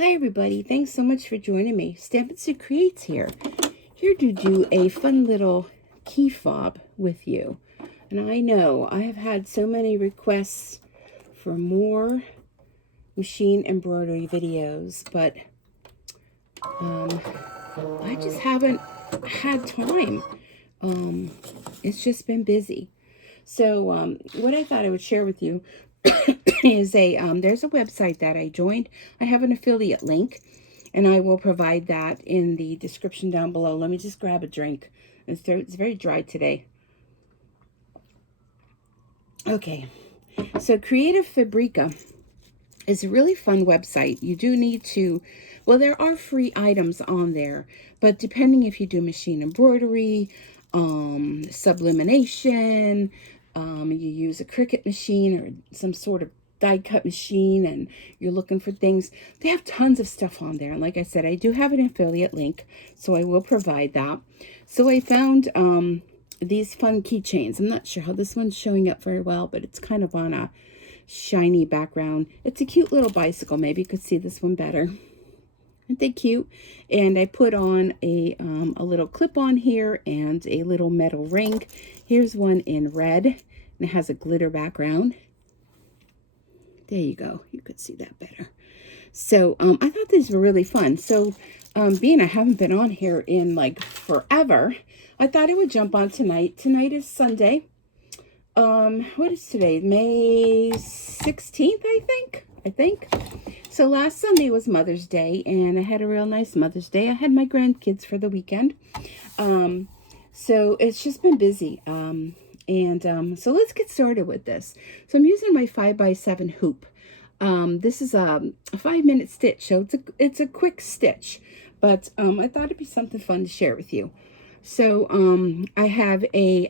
Hi everybody, thanks so much for joining me. Stampin' Sue Creates here to do a fun little key fob with you. And I know I have had so many requests for more machine embroidery videos, but I just haven't had time. It's just been busy. So what I thought I would share with you is there's a website that I joined. I have an affiliate link, and I will provide that in the description down below. Let me just grab a drink. It's very dry today. Okay, so Creative Fabrica is a really fun website. You do need to, well, there are free items on there, but depending if you do machine embroidery, sublimination, you use a Cricut machine or some sort of die cut machine, and you're looking for things, they have tons of stuff on there. And like I said, I do have an affiliate link, so I will provide that. So I found these fun keychains. I'm not sure how this one's showing up very well, but it's kind of on a shiny background. It's a cute little bicycle. Maybe you could see this one better. Aren't they cute? And I put on a little clip on here and a little metal ring. Here's one in red, and it has a glitter background. There you go. You could see that better. So I thought these were really fun. So being I haven't been on here in like forever, I thought I would jump on tonight. Tonight is Sunday. What is today? May 16th, I think. So last Sunday was Mother's Day, and I had a real nice Mother's Day. I had my grandkids for the weekend. So it's just been busy. So let's get started with this. So I'm using my 5x7 hoop. This is a 5-minute stitch, so it's a quick stitch, but I thought it'd be something fun to share with you. So I have a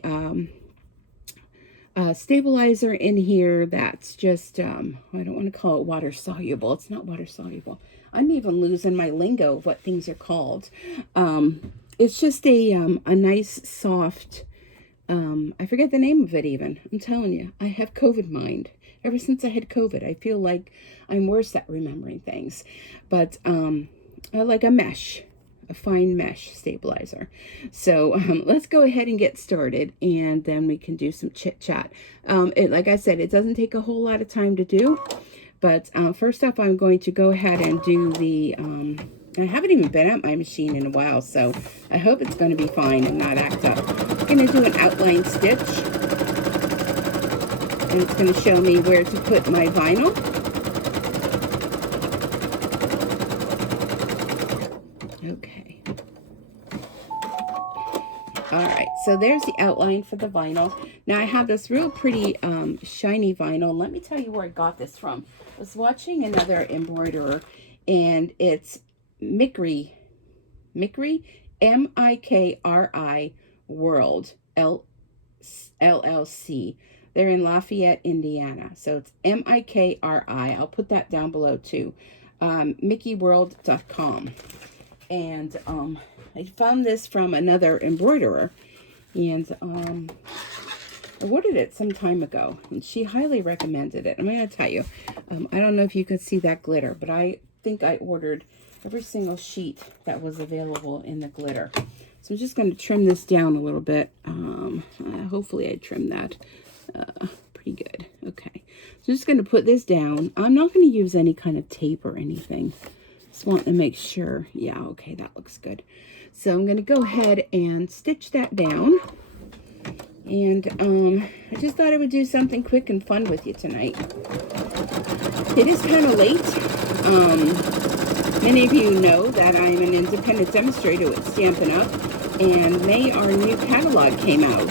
stabilizer in here that's just, I don't want to call it water soluble. It's not water soluble. I'm even losing my lingo of what things are called. It's just a nice soft, I forget the name of it even. I'm telling you, I have COVID mind. Ever since I had COVID, I feel like I'm worse at remembering things. But I like a mesh, a fine mesh stabilizer. So let's go ahead and get started, and then we can do some chit chat. Like I said, it doesn't take a whole lot of time to do, but first off, I'm going to go ahead and do the, I haven't even been at my machine in a while, so I hope it's going to be fine and not act up. I'm going to do an outline stitch, and it's going to show me where to put my vinyl. Okay. All right, so there's the outline for the vinyl. Now I have this real pretty shiny vinyl. Let me tell you where I got this from. I was watching another embroiderer, and it's Micri, M-I-K-R-I World, LLC. They're in Lafayette, Indiana. So it's M-I-K-R-I. I'll put that down below too. MickeyWorld.com. And I found this from another embroiderer, and I ordered it some time ago, and she highly recommended it. I'm going to tell you, I don't know if you could see that glitter, but I think I ordered every single sheet that was available in the glitter. So I'm just going to trim this down a little bit. Hopefully I trimmed that pretty good. Okay, so I'm just going to put this down. I'm not going to use any kind of tape or anything. Just want to make sure. Yeah, okay, that looks good. So I'm going to go ahead and stitch that down. And I just thought I would do something quick and fun with you tonight. It is kind of late. Many of you know that I'm an independent demonstrator with Stampin' Up, and May our new catalog came out.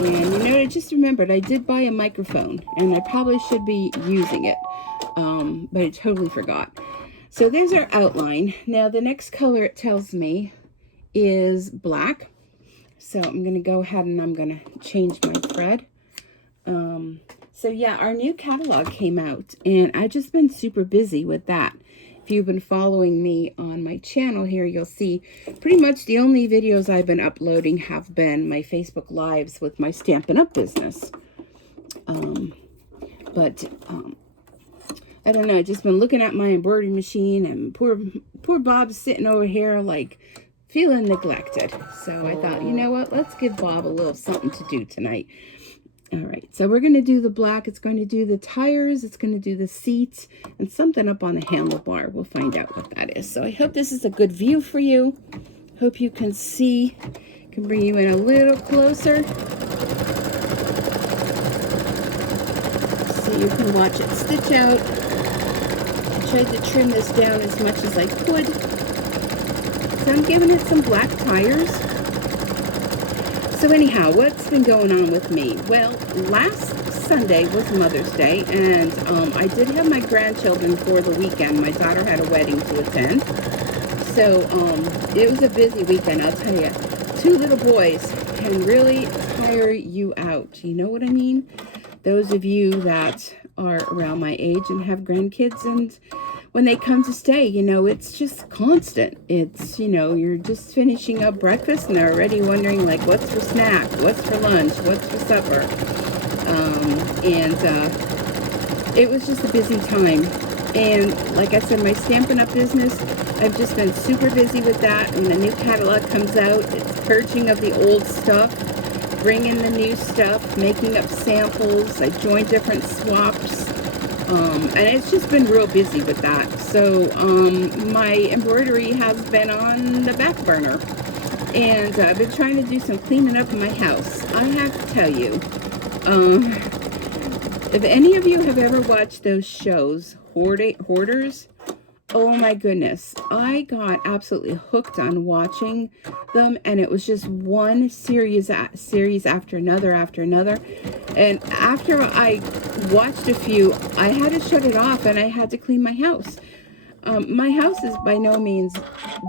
And you know, I just remembered I did buy a microphone, and I probably should be using it, but I totally forgot. So there's our outline. Now the next color it tells me is black. So I'm going to go ahead and I'm going to change my thread. So yeah, our new catalog came out, and I've just been super busy with that. If you've been following me on my channel here, you'll see pretty much the only videos I've been uploading have been my Facebook Lives with my Stampin' Up business. I don't know, I've just been looking at my embroidery machine, and poor Bob's sitting over here like feeling neglected. So I thought, you know what, let's give Bob a little something to do tonight. All right, so we're going to do the black. It's going to do the tires. It's going to do the seats and something up on the handlebar. We'll find out what that is. So I hope this is a good view for you. Hope you can see. Can bring you in a little closer so you can watch it stitch out. I tried to trim this down as much as I could. So I'm giving it some black tires. So anyhow, what's been going on with me? Well, last Sunday was Mother's Day, and I did have my grandchildren for the weekend. My daughter had a wedding to attend. So it was a busy weekend, I'll tell you. 2 little boys can really tire you out. You know what I mean? Those of you that are around my age and have grandkids, and when they come to stay, you know, it's just constant. It's, you know, you're just finishing up breakfast and they're already wondering, like, what's for snack, what's for lunch, what's for supper. It was just a busy time. And like I said, my Stampin' Up! Business, I've just been super busy with that. When the new catalog comes out, it's purging of the old stuff, bringing the new stuff, making up samples. I joined different swaps. And it's just been real busy with that. So my embroidery has been on the back burner. And I've been trying to do some cleaning up in my house. I have to tell you, if any of you have ever watched those shows, Hoarders, oh my goodness, I got absolutely hooked on watching them, and it was just one series after another. And after I watched a few, I had to shut it off, and I had to clean my house. My house is by no means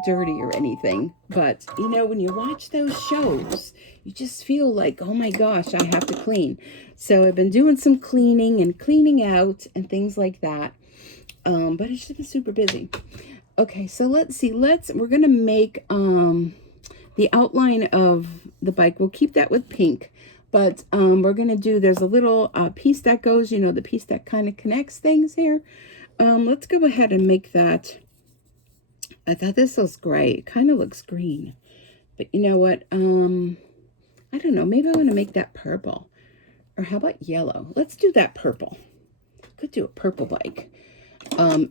dirty or anything, but you know, when you watch those shows, you just feel like, oh my gosh, I have to clean. So I've been doing some cleaning and cleaning out and things like that. But it's just been super busy. Okay, so let's see. We're gonna make the outline of the bike. We'll keep that with pink, but we're gonna do. There's a little piece that goes. You know, the piece that kind of connects things here. Let's go ahead and make that. I thought this was gray. It kind of looks green, but you know what? I don't know. Maybe I want to make that purple, or how about yellow? Let's do that purple. Could do a purple bike.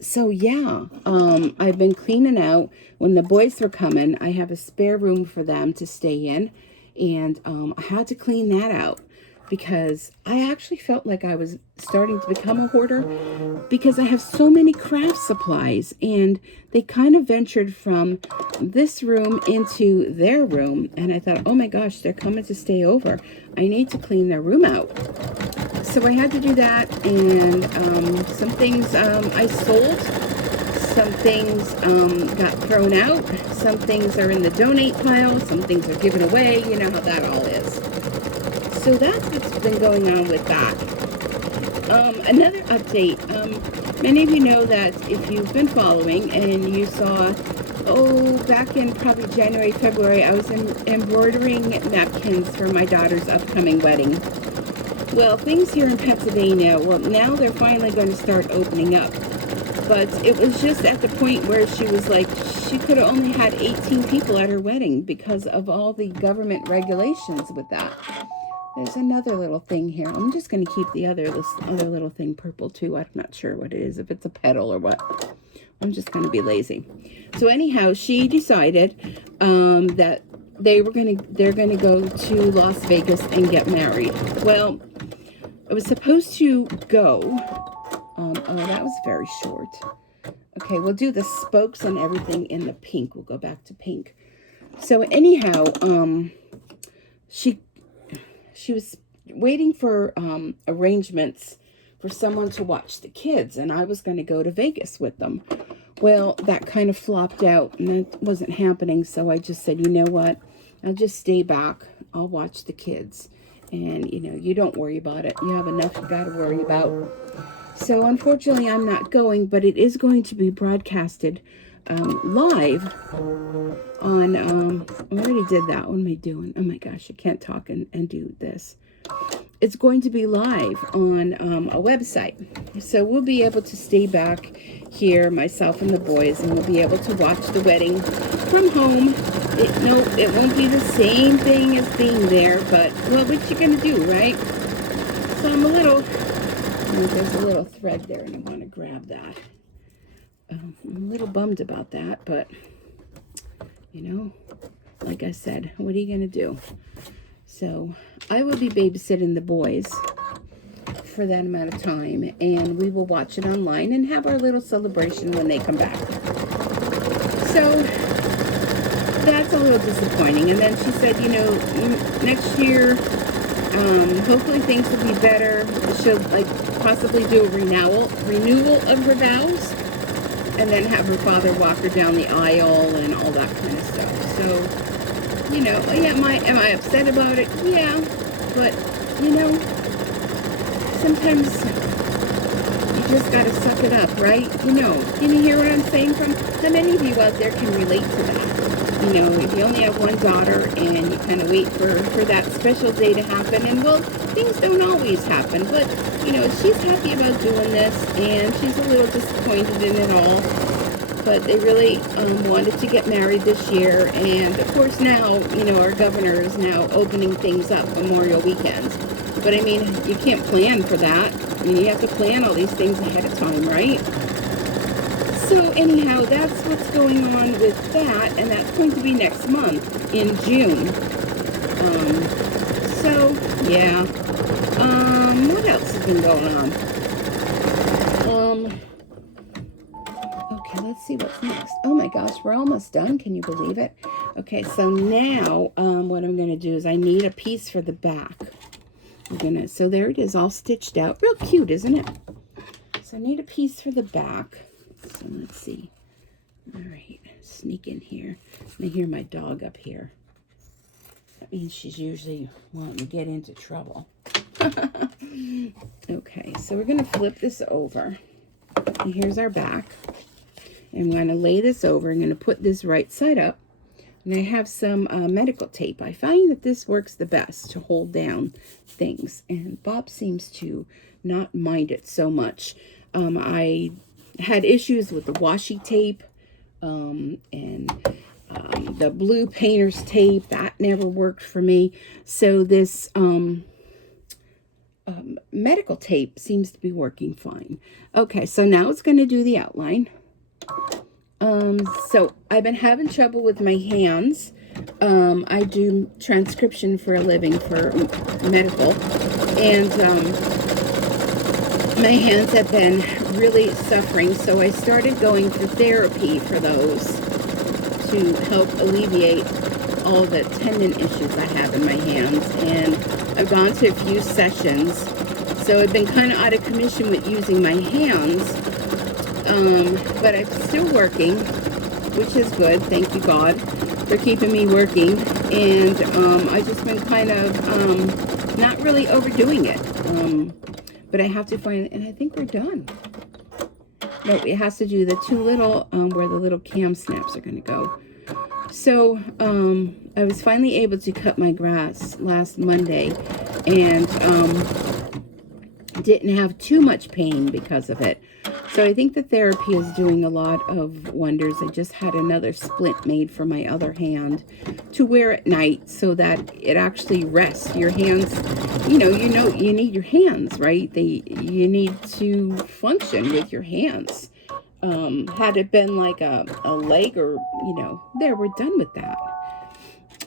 So yeah, I've been cleaning out. When the boys were coming, I have a spare room for them to stay in, and I had to clean that out because I actually felt like I was starting to become a hoarder because I have so many craft supplies, and they kind of ventured from this room into their room, and I thought, oh my gosh, they're coming to stay over. I need to clean their room out. So I had to do that, and some things I sold, some things got thrown out, some things are in the donate pile, some things are given away. You know how that all is. So that's what's been going on with that. Another update, many of you know that if you've been following and you saw, back in probably January, February, I was embroidering napkins for my daughter's upcoming wedding. Well, things here in Pennsylvania, well, now they're finally going to start opening up. But it was just at the point where she was like, she could have only had 18 people at her wedding because of all the government regulations with that. There's another little thing here. I'm just going to keep the other little thing purple too. I'm not sure what it is, if it's a petal or what. I'm just going to be lazy. So anyhow, she decided that they're going to go to Las Vegas and get married. Well, I was supposed to go. Oh, that was very short. Okay, we'll do the spokes and everything in the pink. We'll go back to pink. So anyhow, she was waiting for arrangements for someone to watch the kids, and I was going to go to Vegas with them. Well, that kind of flopped out, and that wasn't happening, so I just said, you know what? I'll just stay back. I'll watch the kids. And, you know, you don't worry about it. You have enough you got to worry about. So, unfortunately, I'm not going, but it is going to be broadcasted live on, I already did that. What am I doing? Oh, my gosh, I can't talk and do this. it's going to be live on a website. So we'll be able to stay back here, myself and the boys, and we'll be able to watch the wedding from home. It won't be the same thing as being there, but, well, what you gonna do, right? So I'm a little, there's a little thread there, and I want to grab that. I'm a little bummed about that, but, you know, like I said, what are you gonna do? So I will be babysitting the boys for that amount of time, and we will watch it online and have our little celebration when they come back. So that's a little disappointing. And then she said, you know, next year, hopefully things will be better. She'll like possibly do a renewal of her vows, and then have her father walk her down the aisle and all that kind of stuff. So, you know, yeah, am I upset about it? Yeah, but you know, sometimes you just gotta suck it up, right? You know, can you hear what I'm saying? From how many of you out there can relate to that? You know, if you only have one daughter and you kind of wait for that special day to happen, and well, things don't always happen, but you know, she's happy about doing this, and she's a little disappointed in it all. But they really wanted to get married this year, and of course now, you know, our governor is now opening things up Memorial Weekend. But I mean, you can't plan for that. I mean, you have to plan all these things ahead of time, right? So anyhow, that's what's going on with that, and that's going to be next month in June. So yeah. What else has been going on? Okay, let's see what's next. Oh my gosh, we're almost done. Can you believe it? Okay, so now what I'm gonna do is I need a piece for the back. So there it is, all stitched out. Real cute, isn't it? So I need a piece for the back. So let's see. All right, sneak in here. I hear my dog up here. That means she's usually wanting to get into trouble. Okay, so we're gonna flip this over. And here's our back. And I'm gonna lay this over. I'm gonna put this right side up. And I have some medical tape. I find that this works the best to hold down things. And Bob seems to not mind it so much. I had issues with the washi tape and the blue painter's tape. That never worked for me. So this medical tape seems to be working fine. Okay, so now it's going to do the outline. So I've been having trouble with my hands. I do transcription for a living for medical, and my hands have been really suffering, so I started going for therapy for those to help alleviate all the tendon issues I have in my hands. And I've gone to a few sessions, so I've been kind of out of commission with using my hands. But I'm still working, which is good. Thank you, God, for keeping me working. And I've just been kind of not really overdoing it. But I have to find, and I think we're done. No, it has to do the two little, where the little cam snaps are going to go. So I was finally able to cut my grass last Monday, and didn't have too much pain because of it. So I think the therapy is doing a lot of wonders. I just had another splint made for my other hand to wear at night so that it actually rests. Your hands, you need your hands, right? You need to function with your hands. Had it been like a leg or, there, we're done with that.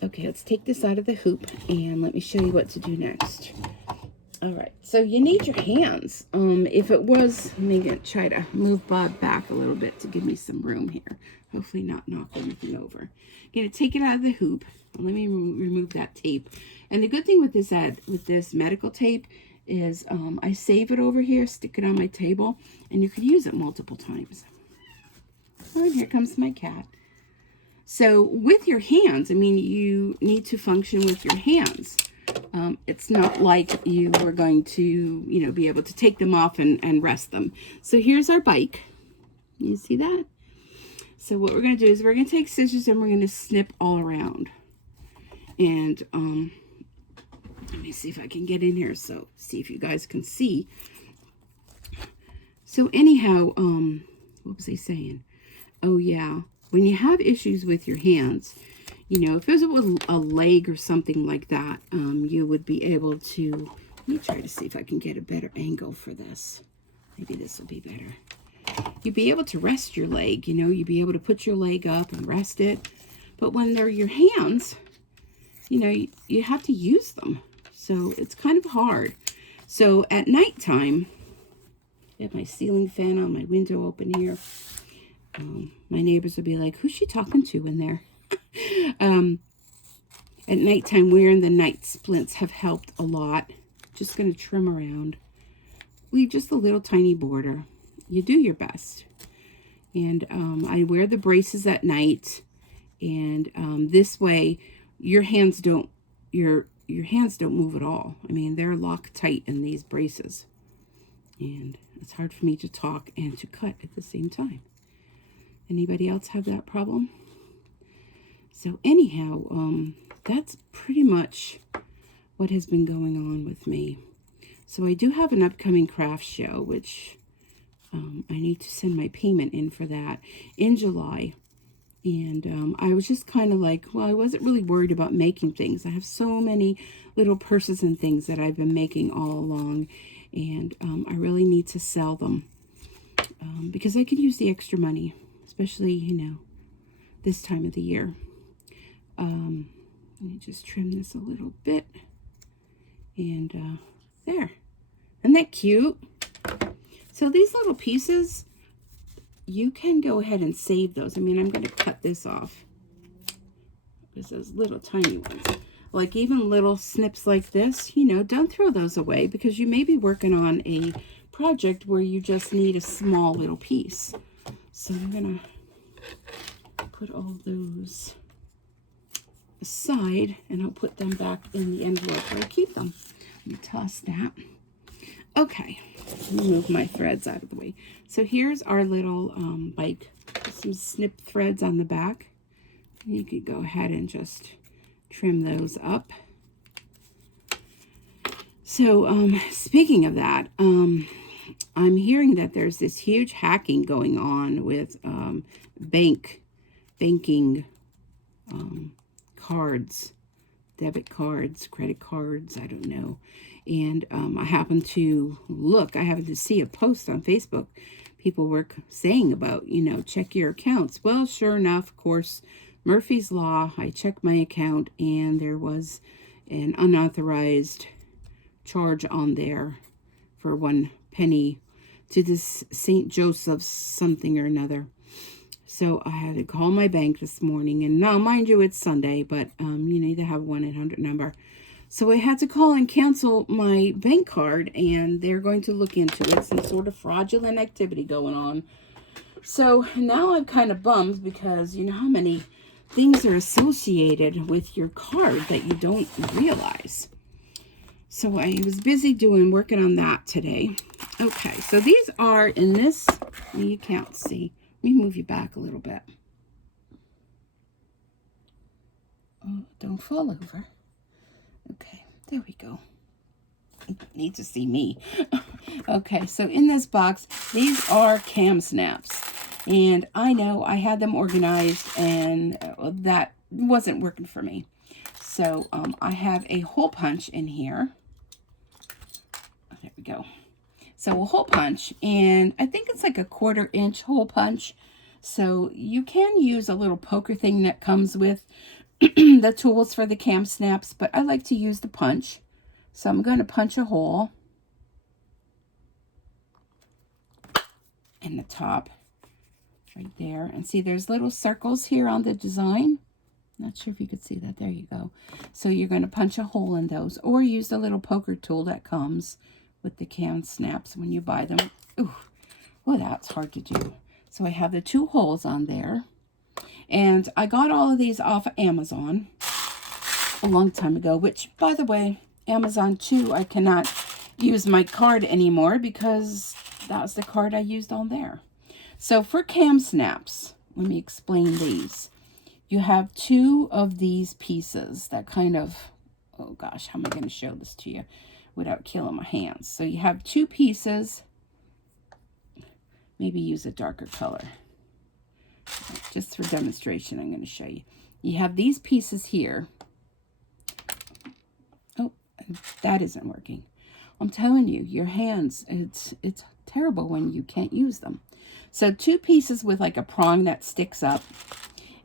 Okay, let's take this out of the hoop and let me show you what to do next. All right, so you need your hands. If it was, let me try to move Bob back a little bit to give me some room here. Hopefully not knock anything over. I'm gonna take it out of the hoop. Let me remove that tape. And the good thing with this medical tape is I save it over here, stick it on my table, and you could use it multiple times. Oh, and here comes my cat. So with your hands, you need to function with your hands. It's not like you were going to, be able to take them off and rest them. So here's our bike. You see that? So what we're going to do is we're going to take scissors and we're going to snip all around. And I'm me see if I can get in here, so see if you guys can see. So anyhow, what was I saying? Oh yeah, when you have issues with your hands, you know, if it was a leg or something like that, you would be able to, let me try to see if I can get a better angle for this. Maybe this will be better. You'd be able to rest your leg, you know, you'd be able to put your leg up and rest it. But when they're your hands, you know, you have to use them. So it's kind of hard. So at nighttime, I have my ceiling fan on, my window open here. My neighbors will be like, who's she talking to in there? At nighttime, wearing the night splints have helped a lot. Just going to trim around. Leave just a little tiny border. You do your best. And I wear the braces at night. And this way, your hands don't move at all. I mean, they're locked tight in these braces. And it's hard for me to talk and to cut at the same time. Anybody else have that problem? So anyhow, that's pretty much what has been going on with me. So I do have an upcoming craft show, which I need to send my payment in for that in July. And I was just kind of like, well, I wasn't really worried about making things. I have so many little purses and things that I've been making all along. And I really need to sell them because I could use the extra money, especially, you know, this time of the year. Let me just trim this a little bit. And there. Isn't that cute? So these little pieces, you can go ahead and save those. I mean, I'm going to cut this off. There's those little tiny ones. Like even little snips like this, you know, don't throw those away because you may be working on a project where you just need a small little piece. So I'm going to put all those aside and I'll put them back in the envelope where I keep them. Let me toss that. Okay, let me move my threads out of the way. So here's our little like some snip threads on the back. You could go ahead and just trim those up. So speaking of that, I'm hearing that there's this huge hacking going on with banking cards, debit cards, credit cards, I don't know. And I happened to see a post on Facebook. People were saying about, you know, check your accounts. Well, sure enough, of course, Murphy's Law, I checked my account and there was an unauthorized charge on there for 1 penny to this St. Joseph's something or another. So I had to call my bank this morning. And now, mind you, it's Sunday, but you need to have a 1-800 number. So I had to call and cancel my bank card, and they're going to look into it. Some sort of fraudulent activity going on. So now I'm kind of bummed because you know how many things are associated with your card that you don't realize. So I was busy working on that today. Okay, so these are in this, you can't see. Let me move you back a little bit. Oh, don't fall over. Okay, there we go. You need to see me. Okay, so in this box, these are cam snaps. And I know I had them organized and that wasn't working for me. So I have a hole punch in here. There we go. So a hole punch, and I think it's like a 1/4 inch hole punch. So you can use a little poker thing that comes with the tools for the cam snaps, but I like to use the punch. So I'm going to punch a hole in the top right there. And see, there's little circles here on the design. Not sure if you could see that. There you go. So you're going to punch a hole in those, or use the little poker tool that comes with the cam snaps when you buy them. Ooh, well, that's hard to do. So I have the 2 holes on there. And I got all of these off of Amazon a long time ago, which, by the way, Amazon too, I cannot use my card anymore because that was the card I used on there. So for cam snaps, let me explain these. You have 2 of these pieces that kind of oh gosh, how am I going to show this to you without killing my hands? So you have 2 pieces. Maybe use a darker color. Just for demonstration, I'm going to show you. You have these pieces here. Oh, that isn't working. I'm telling you, your hands, it's terrible when you can't use them. So 2 pieces with like a prong that sticks up.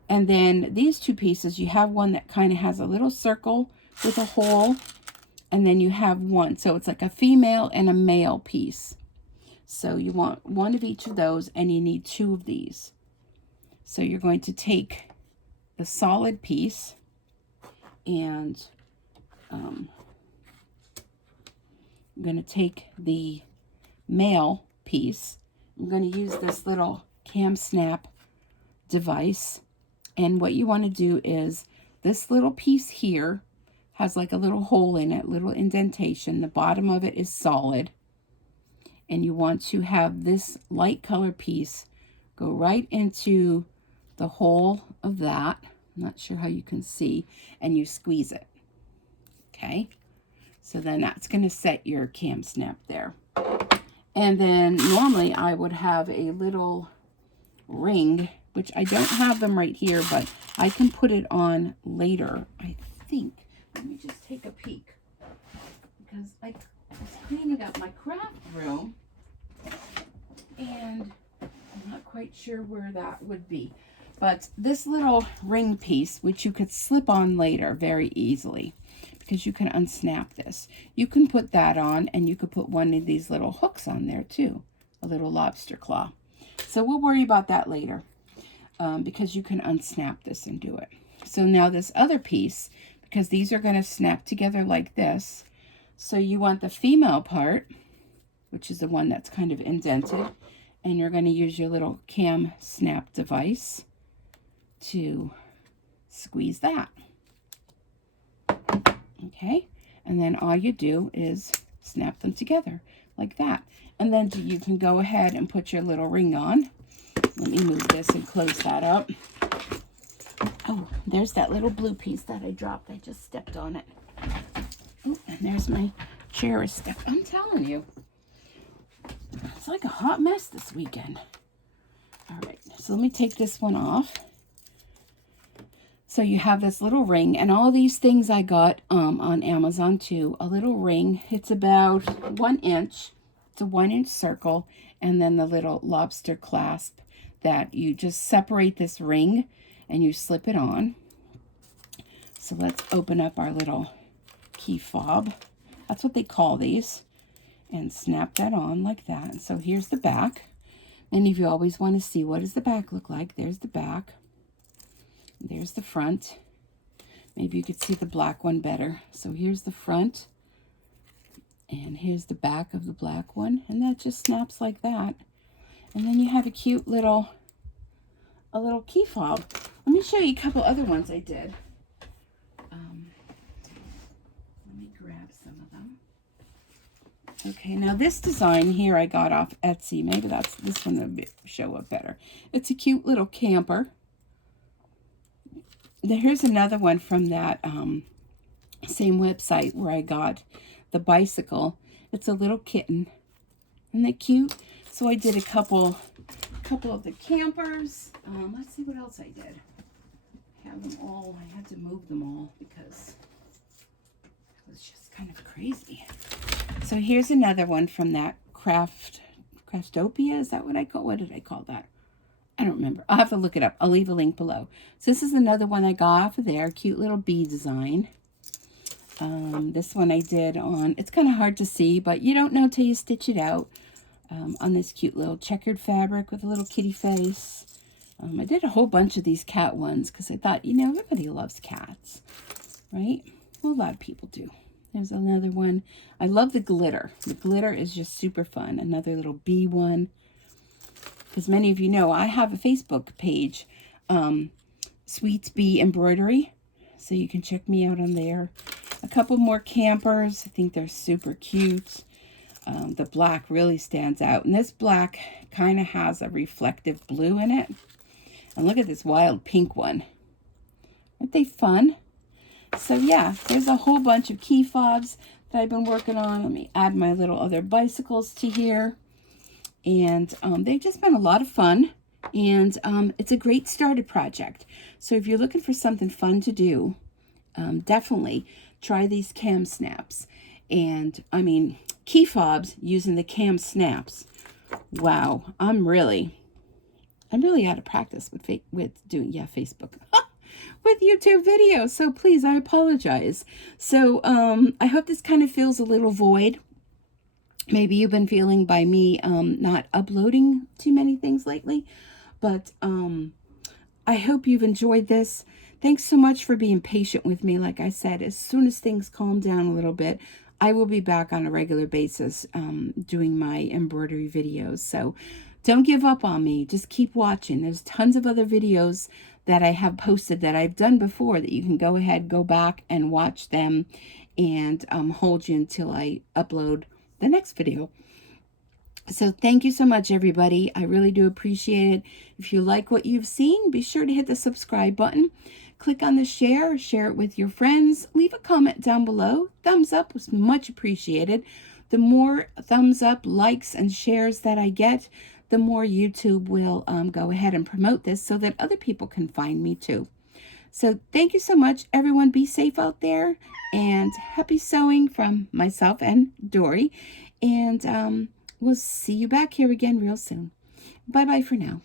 And then these 2 pieces, you have one that kind of has a little circle with a hole. And then you have one. So it's like a female and a male piece. So you want one of each of those, and you need 2 of these. So you're going to take the solid piece and I'm going to take the male piece. I'm going to use this little cam snap device. And what you want to do is this little piece here has like a little hole in it, little indentation. The bottom of it is solid. And you want to have this light color piece go right into the hole of that. I'm not sure how you can see. And you squeeze it. Okay. So then that's going to set your cam snap there. And then normally I would have a little ring, which I don't have them right here, but I can put it on later, I think. Let me just take a peek. Because I was cleaning up my craft room, and I'm not quite sure where that would be. But this little ring piece, which you could slip on later very easily, because you can unsnap this. You can put that on, and you could put one of these little hooks on there too, a little lobster claw. So we'll worry about that later, because you can unsnap this and do it. So now this other piece, because these are going to snap together like this. So you want the female part, which is the one that's kind of indented, and you're going to use your little cam snap device to squeeze that. Okay, and then all you do is snap them together like that. And then you can go ahead and put your little ring on. Let me move this and close that up. Oh, there's that little blue piece that I dropped. I just stepped on it. Oh, and there's my chair is stuck. I'm telling you, it's like a hot mess this weekend. All right, so let me take this one off. So you have this little ring, and all these things I got on Amazon too. A little ring. It's about 1 inch. It's a 1-inch circle, and then the little lobster clasp that you just separate this ring and you slip it on. So let's open up our little key fob. That's what they call these. And snap that on like that. And so here's the back. Many of you always want to see, what does the back look like? There's the back. There's the front. Maybe you could see the black one better. So here's the front. And here's the back of the black one. And that just snaps like that. And then you have a cute little key fob. Let me show you a couple other ones I did. Let me grab some of them. Okay, now this design here I got off Etsy. Maybe that's this one will show up better. It's a cute little camper. Here's another one from that same website where I got the bicycle. It's a little kitten. Isn't that cute? So I did a couple of the campers. Let's see what else I did. I have them all. I had to move them all because it was just kind of crazy. So here's another one from that Craftopia. Is that what I call? What did I call that? I don't remember. I'll have to look it up. I'll leave a link below. So this is another one I got off of there. Cute little bee design. This one I did on, it's kind of hard to see, but you don't know till you stitch it out. On this cute little checkered fabric with a little kitty face. I did a whole bunch of these cat ones because I thought, you know, everybody loves cats, right? Well, a lot of people do. There's another one. I love the glitter. The glitter is just super fun. Another little bee one. Because many of you know, I have a Facebook page, Sweets Bee Embroidery. So you can check me out on there. A couple more campers. I think they're super cute. The black really stands out. And this black kind of has a reflective blue in it. And look at this wild pink one. Aren't they fun? So yeah, there's a whole bunch of key fobs that I've been working on. Let me add my little other bicycles to here. And they've just been a lot of fun. And it's a great starter project. So if you're looking for something fun to do, definitely try these cam snaps. And I mean, key fobs using the cam snaps. Wow, I'm really out of practice with doing Facebook. With YouTube videos, so please, I apologize. So I hope this kind of fills a little void. Maybe you've been feeling by me not uploading too many things lately, but I hope you've enjoyed this. Thanks so much for being patient with me. Like I said, as soon as things calm down a little bit, I will be back on a regular basis doing my embroidery videos. So don't give up on me. Just keep watching. There's tons of other videos that I have posted that I've done before that you can go back and watch them, and hold you until I upload the next video. So thank you so much, everybody. I really do appreciate it. If you like what you've seen, be sure to hit the subscribe button. Click on the share it with your friends. Leave a comment down below. Thumbs up was much appreciated. The more thumbs up, likes, and shares that I get, the more YouTube will go ahead and promote this so that other people can find me too. So thank you so much, everyone. Be safe out there, and happy sewing from myself and Dory. And we'll see you back here again real soon. Bye-bye for now.